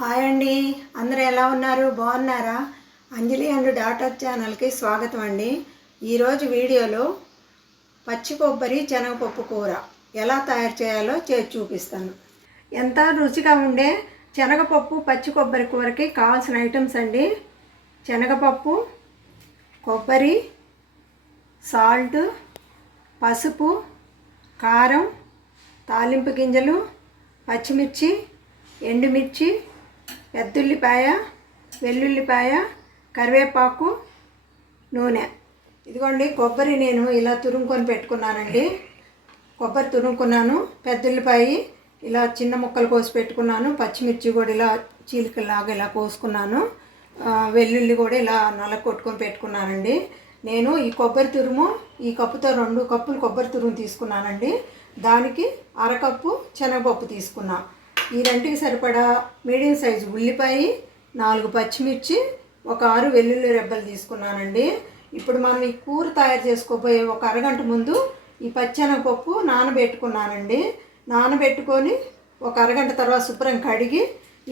Hi అండి. అందరూ ఎలా ఉన్నారు? బాగున్నారా? అంజలి అండ్ డాటర్ ఛానల్కి స్వాగతం అండి. ఈరోజు వీడియోలో పచ్చి కొబ్బరి శనగపప్పు కూర ఎలా తయారు చేయాలో చేసి చూపిస్తాను. ఎంత రుచిగా ఉండే శనగపప్పు పచ్చి కొబ్బరి కూరకి కావాల్సిన ఐటమ్స్ అండి. శనగపప్పు కొబ్బరి సాల్ట్ పసుపు కారం తాలింపు గింజలు పచ్చిమిర్చి ఎండుమిర్చి పెద్దుల్లిపాయ వెల్లుల్లిపాయ కరివేపాకు నూనె. ఇదిగోండి కొబ్బరి నేను ఇలా తురుముకొని పెట్టుకున్నానండి. కొబ్బరి తురుముకున్నాను పెద్దుల్లిపాయ ఇలా చిన్న ముక్కలు కోసి పెట్టుకున్నాను పచ్చిమిర్చి కూడా ఇలా చీలికలాగా ఇలా కోసుకున్నాను వెల్లుల్లి కూడా ఇలా నల్ల కొట్టుకొని పెట్టుకున్నానండి. నేను ఈ కొబ్బరి తురుము ఈ కప్పుతో రెండు కప్పులు కొబ్బరి తురుము తీసుకున్నానండి. దానికి అరకప్పు శనగపప్పు తీసుకున్నాను ఈ రెండుకి సరిపడా మీడియం సైజు ఉల్లిపాయ నాలుగు పచ్చిమిర్చి ఒక ఆరు వెల్లుల్లి రెబ్బలు తీసుకున్నానండి. ఇప్పుడు మనం ఈ కూర తయారు చేసుకోబోయే ఒక అరగంట ముందు ఈ పచ్చెనగపప్పు నానబెట్టుకున్నానండి. నానబెట్టుకొని ఒక అరగంట తర్వాత శుభ్రం కడిగి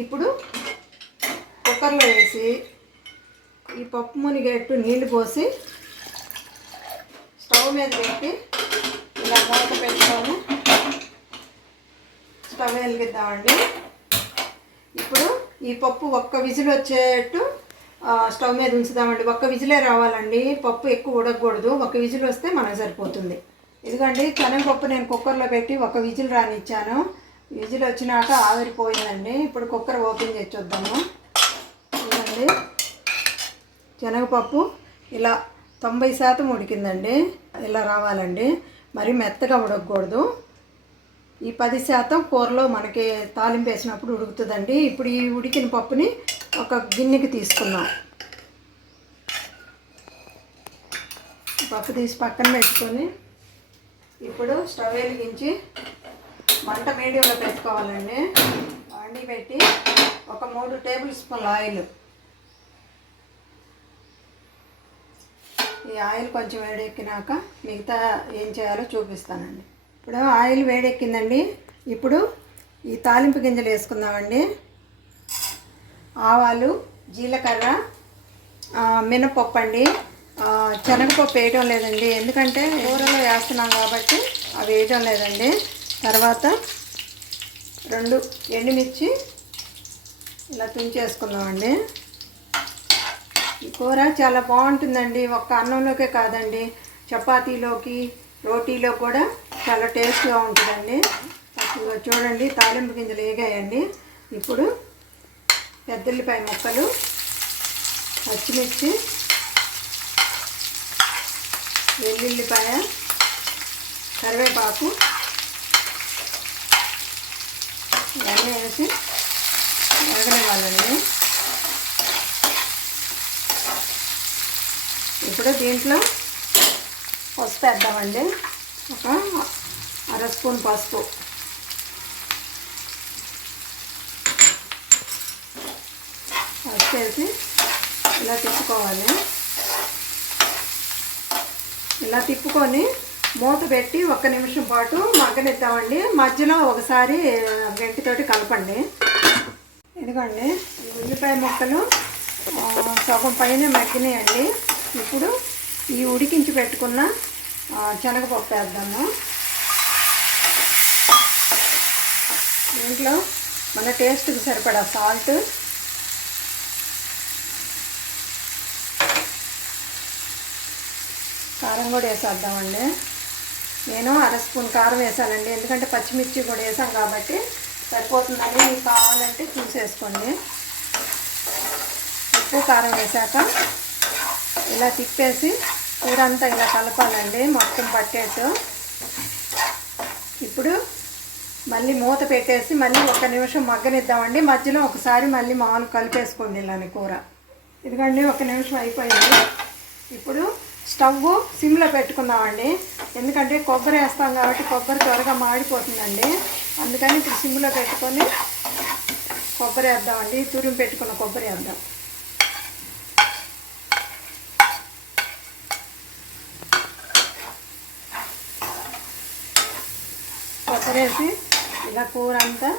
ఇప్పుడు కుక్కర్లో వేసి ఈ పప్పు మునిగేట్టు నీళ్ళు పోసి స్టవ్ మీద పెట్టి ఇలా మూత పెట్టుకొని స్టవ్ వెలిగిద్దామండి. ఇప్పుడు ఈ పప్పు ఒక్క విజిల్ వచ్చేట్టు స్టవ్ మీద ఉంచుదామండి. ఒక్క విజిలే రావాలండి. పప్పు ఎక్కువ ఉడకకూడదు. ఒక విజిల్ వస్తే మనకు సరిపోతుంది. ఎందుకండి శనగపప్పు నేను కుక్కర్లో పెట్టి ఒక విజిల్ రానిచ్చాను. విజిల్ వచ్చినాక ఆవిరిపోయిందండి. ఇప్పుడు కుక్కర్ ఓపెన్ చేసి చూద్దాము. చూడండి శనగపప్పు ఇలా తొంభై శాతం ఉడికిందండి. ఇలా రావాలండి. మరి మెత్తగా ఉడకకూడదు. ఈ పది శాతం కూరలో మనకి తాలింపు వేసినప్పుడు ఉడుకుతుందండి. ఇప్పుడు ఈ ఉడికిన పప్పుని ఒక గిన్నెకి తీసుకున్నాం పప్పు తీసి పక్కన పెట్టుకొని ఇప్పుడు స్టవ్ వెలిగించి మంట మీడియంలో పెట్టుకోవాలండి. వండి పెట్టి ఒక మూడు టేబుల్ స్పూన్ల ఆయిల్. ఈ ఆయిల్ కొంచెం వేడెక్కినాక మిగతా ఏం చేయాలో చూపిస్తానండి. ఇప్పుడు ఆయిల్ వేడెక్కిందండి. ఇప్పుడు ఈ తాలింపు గింజలు వేసుకుందామండి. ఆవాలు జీలకర్ర మినపప్పు అండి. శనగపప్పు వేయటం లేదండి. ఎందుకంటే కూరలో వేస్తున్నాం కాబట్టి అవి వేయటం లేదండి. తర్వాత రెండు ఎండుమిర్చి ఇలా తుంచేసుకుందామండి. ఈ కూర చాలా బాగుంటుందండి. ఒక్క అన్నంలోకే కాదండి. చపాతీలోకి రోటీలో కూడా చాలా టేస్ట్గా ఉంటుందండి. ఇదిగో చూడండి తాలింపు గింజలు వేగాయండి. ఇప్పుడు పెద్దల్లిపాయ ముక్కలు పచ్చిమిర్చి వెల్లుల్లిపాయ కరివేపాకు ఇవన్నీ వేసి వాళ్ళండి ఇప్పుడు దీంట్లో పసుపు వేద్దామండి. ఒక అర స్పూన్ పసుపు. ఫస్ట్ వేసి ఇలా తిప్పుకోవాలి. ఇలా తిప్పుకొని మూత పెట్టి ఒక్క నిమిషం పాటు మగ్గనిద్దామండి. మధ్యలో ఒకసారి గంటితోటి కలపండి. ఇదిగోండి ఉల్లిపాయ ముక్కలు సగం పైన మగ్గినాయండి. ఇప్పుడు ఈ ఉడికించి పెట్టుకున్న శనగపప్పు వేద్దాము. దీంట్లో మన టేస్ట్కి సరిపడా సాల్ట్. కారం కూడా వేసేద్దామండి. నేను అర స్పూన్ కారం వేసానండి. ఎందుకంటే పచ్చిమిర్చి కూడా వేసాం కాబట్టి సరిపోతుందని మీకు కావాలంటే చూసేసుకోండి. ఉప్పు కారం వేసాక ఇలా తిప్పేసి కూర అంతా ఇలా కలపాలండి. మొత్తం పట్టేట్టు. ఇప్పుడు మళ్ళీ మూత పెట్టేసి మళ్ళీ ఒక నిమిషం మగ్గనిద్దామండి. మధ్యలో ఒకసారి మళ్ళీ మామూలు కలిపేసుకోండి ఇలాని కూర. ఇదిగండి ఒక నిమిషం అయిపోయింది. ఇప్పుడు స్టవ్ సిమ్లో పెట్టుకుందామండి. ఎందుకంటే కొబ్బరి వేస్తాం కాబట్టి కొబ్బరి త్వరగా మాడిపోతుందండి. అందుకని ఇప్పుడు సిమ్లో పెట్టుకొని కొబ్బరి వేద్దామండి. తురిమి పెట్టుకున్న కొబ్బరి వేద్దాం. కొబ్బరి వేసి ఇలా కూర అంతా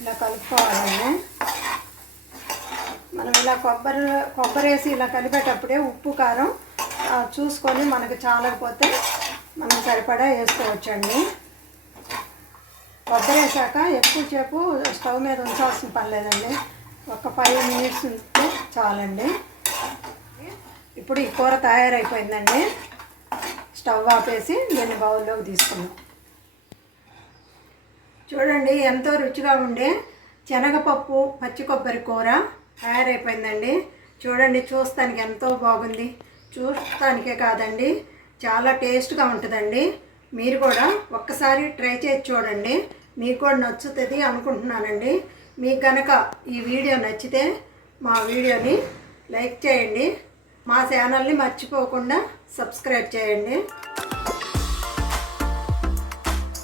ఇలా కలుపుకోవాలండి మనం ఇలా కొబ్బరి కొబ్బరి వేసి ఇలా కలిపేటప్పుడే ఉప్పు కారం చూసుకొని మనకు చాలకపోతే మనం సరిపడా వేసుకోవచ్చండి. కొబ్బరి వేసాక ఎక్కువసేపు స్టవ్ మీద ఉంచాల్సిన పని లేదండి. ఒక ఫైవ్ మినిట్స్ ఉంటే చాలండి. ఇప్పుడు ఈ కూర తయారైపోయిందండి. స్టవ్ ఆపేసి దీన్ని బౌల్లోకి తీసుకున్నాం చూడండి ఎంతో రుచిగా ఉండే శనగపప్పు పచ్చి కొబ్బరి కూర తయారైపోయిందండి. చూడండి చూస్తానికి ఎంతో బాగుంది. చూస్తానికే కాదండి చాలా టేస్ట్గా ఉంటుందండి. మీరు కూడా ఒక్కసారి ట్రై చేసి చూడండి. మీకు కూడా నచ్చుతుంది అనుకుంటున్నానండి. మీకు కనుక ఈ వీడియో నచ్చితే మా వీడియోని లైక్ చేయండి. మా ఛానల్ని మర్చిపోకుండా సబ్స్క్రైబ్ చేయండి.